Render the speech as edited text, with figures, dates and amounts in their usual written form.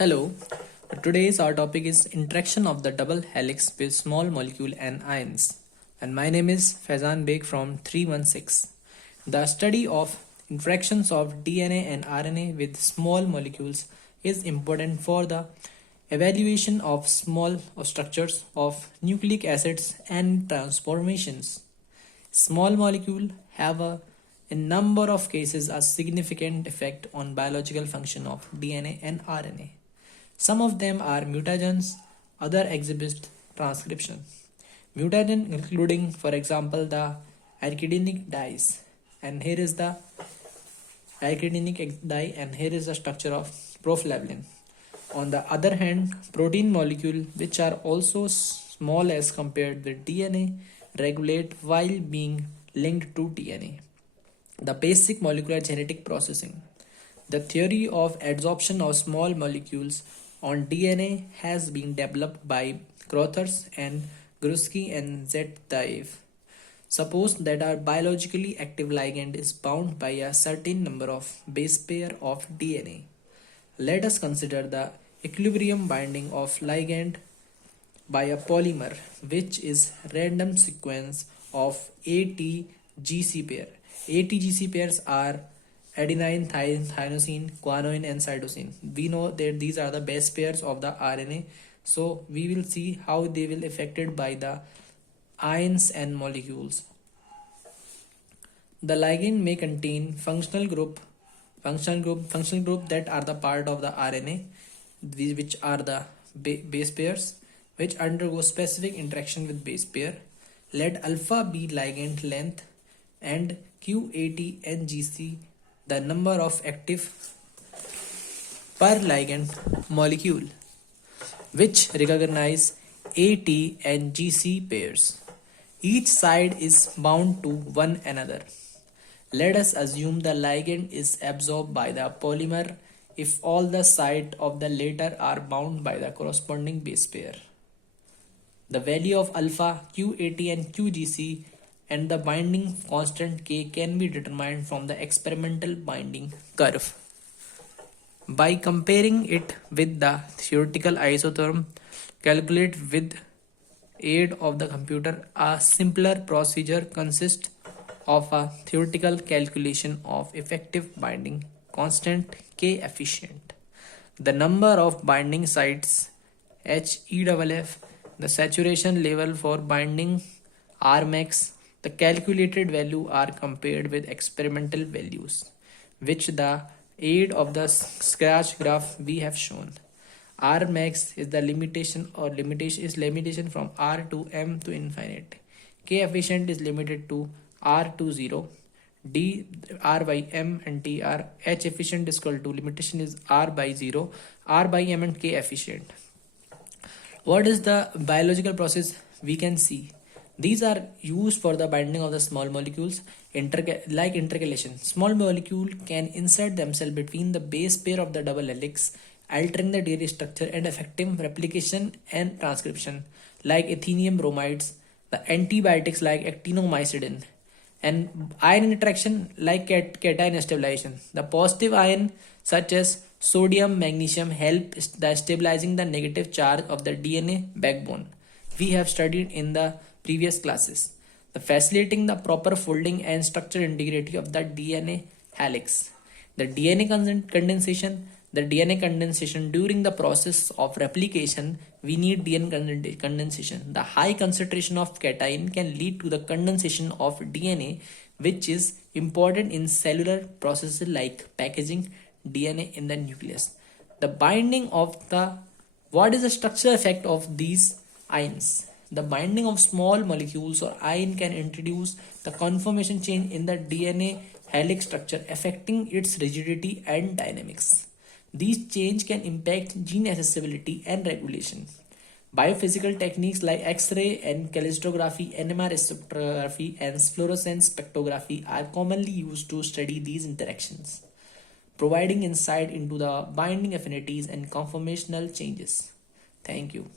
Hello, today's our topic is interaction of the double helix with small molecule and ions. And my name is Faizan Beg from 316. The study of interactions of DNA and RNA with small molecules is important for the evaluation of small structures of nucleic acids and transformations. Small molecules have in number of cases a significant effect on biological function of DNA and RNA. Some of them are mutagens, other exhibit transcription. Mutagen including, for example, the arachidonic dyes. And here is the arachidonic dye, and here is the structure of proflavin. On the other hand, protein molecule, which are also small as compared with DNA, regulate while being linked to DNA. The basic molecular genetic processing. The theory of adsorption of small molecules on DNA has been developed by Crothers and Gruski and Zetiev. Suppose that our biologically active ligand is bound by a certain number of base pair of DNA. Let us consider the equilibrium binding of ligand by a polymer, which is random sequence of ATGC pair. ATGC pairs are adenine, thynosine, guanine and cytosine. We know that these are the base pairs of the RNA. So we will see how they will affected by the ions and molecules. The ligand may contain functional group that are the part of the RNA, which are the base pairs, which undergo specific interaction with base pair. Let alpha be ligand length and QAT the number of active per ligand molecule, which recognize AT and GC pairs. Each side is bound to one another. Let us assume the ligand is absorbed by the polymer if all the sides of the latter are bound by the corresponding base pair. The value of alpha, QAT and QGC and the binding constant K can be determined from the experimental binding curve. By comparing it with the theoretical isotherm, calculate with aid of the computer. A simpler procedure consists of a theoretical calculation of effective binding constant K efficient, the number of binding sites HEFF, the saturation level for binding Rmax. The calculated value are compared with experimental values, which the aid of the scratch graph we have shown. Rmax is the limitation from R to M to infinite. K efficient is limited to R to 0. D R by M and T R. H efficient is equal to limitation is R by 0. R by M and K efficient. What is the biological process we can see? These are used for the binding of the small molecules, like intercalation. Small molecule can insert themselves between the base pair of the double helix, altering the DNA structure and affecting replication and transcription, like ethenium bromides, the antibiotics like actinomycin, and ion interaction like cation stabilization. The positive ion such as sodium, magnesium help the stabilizing the negative charge of the DNA backbone. We have studied in the previous classes. The facilitating the proper folding and structural integrity of the DNA helix. The DNA condensation during the process of replication, we need DNA condensation. The high concentration of cation can lead to the condensation of DNA, which is important in cellular processes like packaging DNA in the nucleus. The binding of what is the structural effect of these ions? The binding of small molecules or ion can introduce the conformation change in the DNA helix structure, affecting its rigidity and dynamics. These changes can impact gene accessibility and regulation. Biophysical techniques like X-ray and crystallography, NMR spectrography, and fluorescence spectrography are commonly used to study these interactions, providing insight into the binding affinities and conformational changes. Thank you.